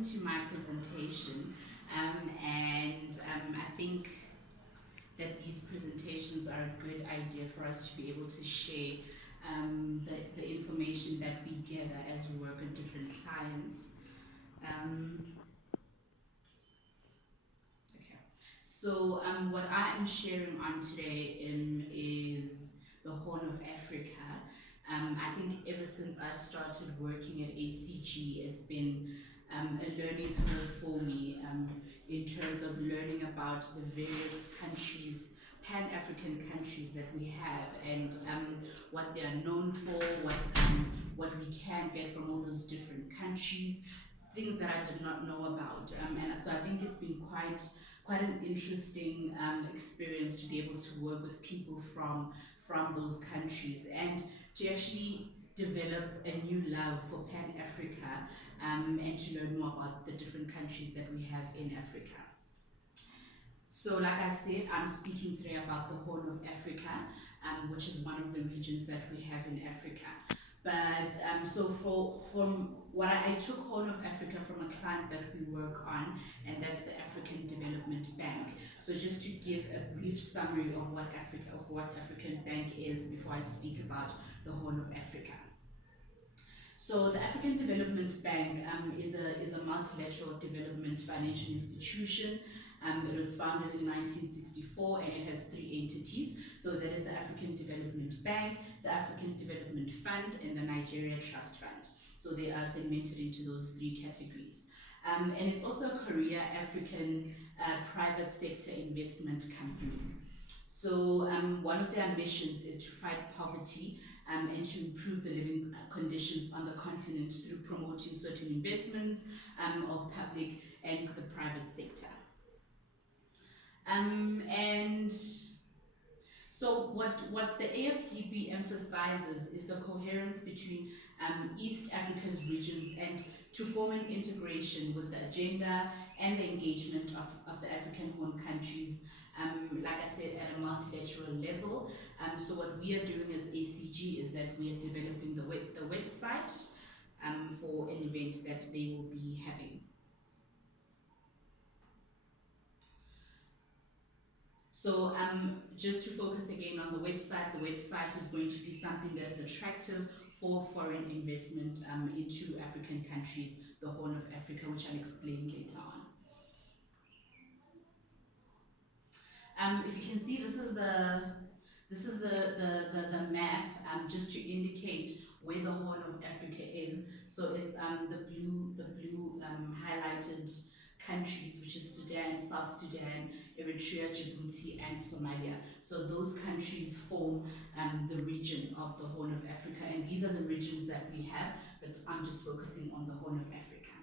welcome to my presentation. I think that these presentations are a good idea for us to be able to share the information that we gather as we work with different clients. Um, okay. What I am sharing on today is the Horn of Africa. I think ever since I started working at ACG, it's been a learning curve for me in terms of learning about the various countries, Pan-African countries that we have, and what they are known for, what we can get from all those different countries, things that I did not know about. And so I think it's been quite an interesting experience to be able to work with people from those countries and to actually develop a new love for Pan-Africa and to learn more about the different countries that we have in Africa. So like I said, I'm speaking today about the Horn of Africa, which is one of the regions that we have in Africa. But from what I took Horn of Africa from a client that we work on, and that's the African Development Bank. So just to give a brief summary of what African Bank is before I speak about the Horn of Africa. So the African Development Bank is a multilateral development financial institution. It was founded in 1964 and it has three entities. So that is the African Development Bank, the African Development Fund, and the Nigeria Trust Fund. So they are segmented into those three categories. And it's also a Korea African private sector investment company. So one of their missions is to fight poverty and to improve the living conditions on the continent through promoting certain investments of public and the private sector. And so what the AFDB emphasizes is the coherence between East Africa's regions and to form an integration with the agenda and the engagement of the African Horn countries, like I said, at a multilateral level. So what we are doing as ACG is that we are developing the website for an event that they will be having. So just to focus again on the website is going to be something that is attractive for foreign investment into African countries, the Horn of Africa, which I'll explain later on. If you can see, this is the map just to indicate where the Horn of Africa is. So it's the blue highlighted countries, which is Sudan, South Sudan, Eritrea, Djibouti, and Somalia. So those countries form the region of the Horn of Africa, and these are the regions that we have, but I'm just focusing on the Horn of Africa.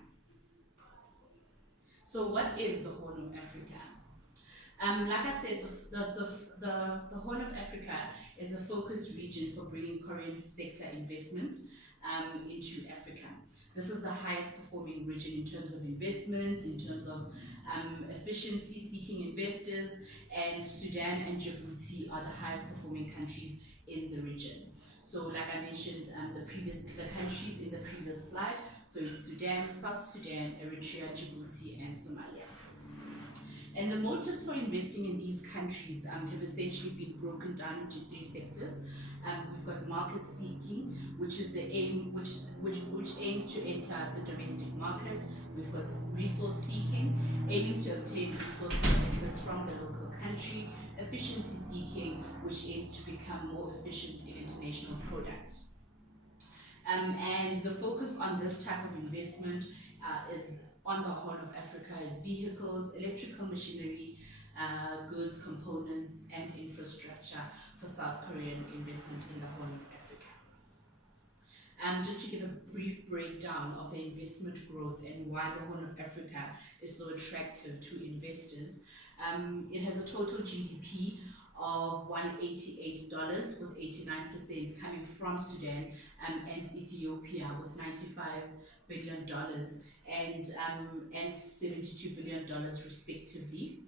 So what is the Horn of Africa? Like I said, the Horn of Africa is the focus region for bringing Korean sector investment into Africa. This is the highest performing region in terms of investment, in terms of efficiency seeking investors, and Sudan and Djibouti are the highest performing countries in the region. So like I mentioned, the countries in the previous slide, so it's Sudan, South Sudan, Eritrea, Djibouti, and Somalia. And the motives for investing in these countries have essentially been broken down into three sectors. We've got market seeking, which is the aim, which aims to enter the domestic market. We've got resource seeking, aiming to obtain resource assets from the local country. Efficiency seeking, which aims to become more efficient in international product. And the focus on this type of investment is on the Horn of Africa is vehicles, electrical machinery, goods, components, and infrastructure for South Korean investment in the Horn of Africa. Just to give a brief breakdown of the investment growth and why the Horn of Africa is so attractive to investors. It has a total GDP of $188, with 89% coming from Sudan and Ethiopia, with $95 billion and $72 billion respectively.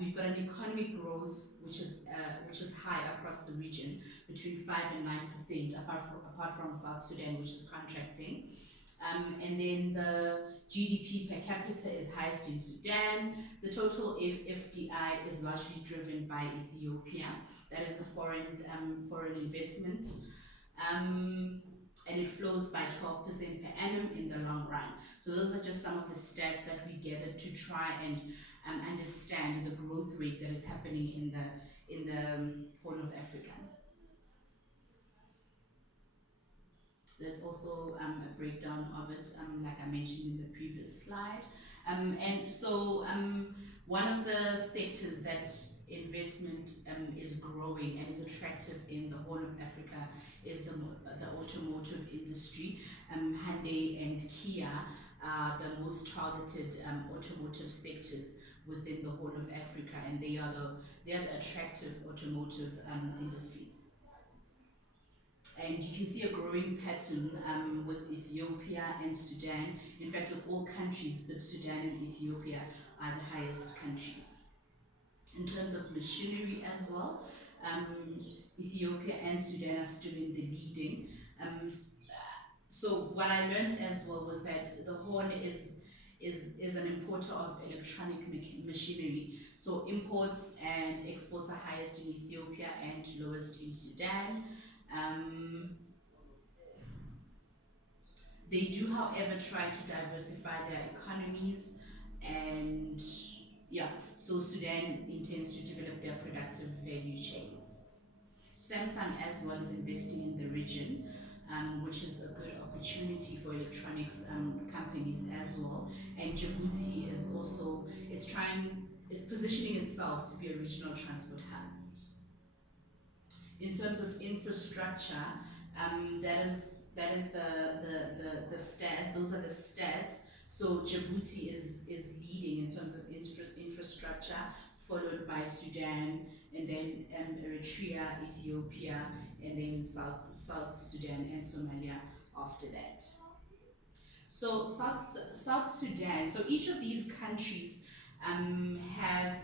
We've got an economic growth which is high across the region, between 5 and 9%, apart from South Sudan, which is contracting. And then the GDP per capita is highest in Sudan. The total FDI is largely driven by Ethiopia. That is the foreign investment. And it flows by 12% per annum in the long run. So those are just some of the stats that we gathered to try and understand the growth rate that is happening in the Horn of Africa. There's also a breakdown of it, like I mentioned in the previous slide. And so one of the sectors that investment is growing and is attractive in the Horn of Africa is the automotive industry. Hyundai and Kia are the most targeted automotive sectors within the Horn of Africa, and they are the attractive automotive industries. And you can see a growing pattern with Ethiopia and Sudan. In fact, with all countries, but Sudan and Ethiopia are the highest countries. In terms of machinery as well, Ethiopia and Sudan are still in the leading. So what I learned as well was that the Horn is an importer of electronic machinery. So imports and exports are highest in Ethiopia and lowest in Sudan. They do, however, try to diversify their economies, and yeah, so Sudan intends to develop their productive value chains. Samsung as well is investing in the region, which is a good opportunity for electronics companies as well. And Djibouti is also, it's positioning itself to be a regional transport hub. In terms of infrastructure, that is the stat. Those are the stats. So Djibouti is leading in terms of infrastructure, followed by Sudan, and then Eritrea, Ethiopia, and then South Sudan and Somalia after that. So South Sudan. So each of these countries have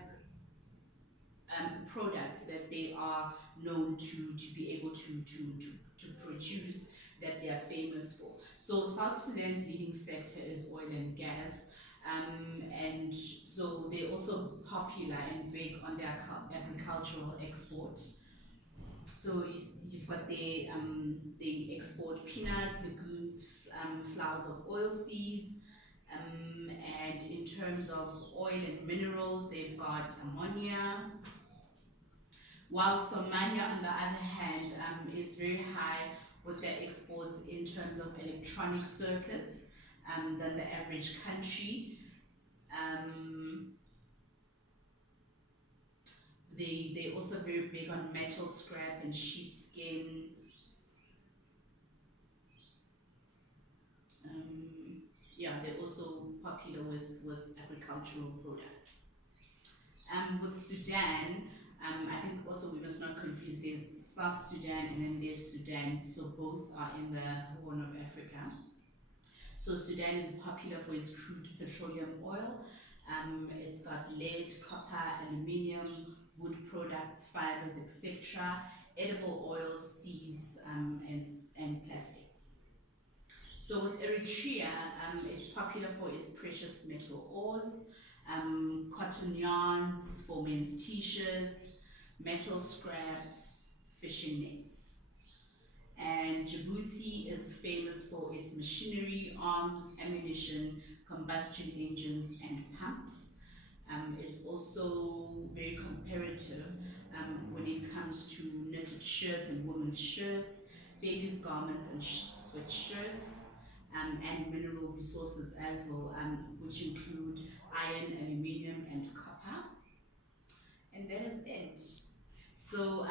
products that they are known to be able to produce, that they are famous for. So South Sudan's leading sector is oil and gas, and so they're also popular and big on their agricultural export. So you've got they export peanuts, legumes, flowers of oil seeds, and in terms of oil and minerals, they've got ammonia, while Somalia, on the other hand, is very high with their exports in terms of electronic circuits than the average country. They're also very big on metal scrap and sheepskin. Yeah, they're also popular with agricultural products. With Sudan, I think also we must not confuse, there's South Sudan and then there's Sudan, so both are in the Horn of Africa. So Sudan is popular for its crude petroleum oil. It's got lead, copper, aluminium, wood products, fibers, etc., edible oils, seeds, and plastics. So with Eritrea, it's popular for its precious metal ores, cotton yarns for men's t-shirts, metal scraps, fishing nets. And Djibouti is famous for its machinery, arms, ammunition, combustion engines, and pumps. It's also very comparative when it comes to knitted shirts and women's shirts, babies' garments and sweatshirts, and mineral resources as well, which include iron, aluminium, and copper. And that is it. So,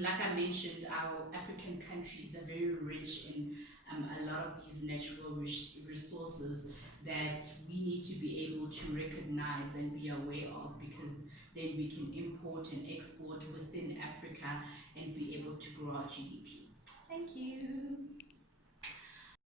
like I mentioned, our African countries are very rich in a lot of these natural resources that we need to be able to recognize and be aware of, because then we can import and export within Africa and be able to grow our GDP. Thank you.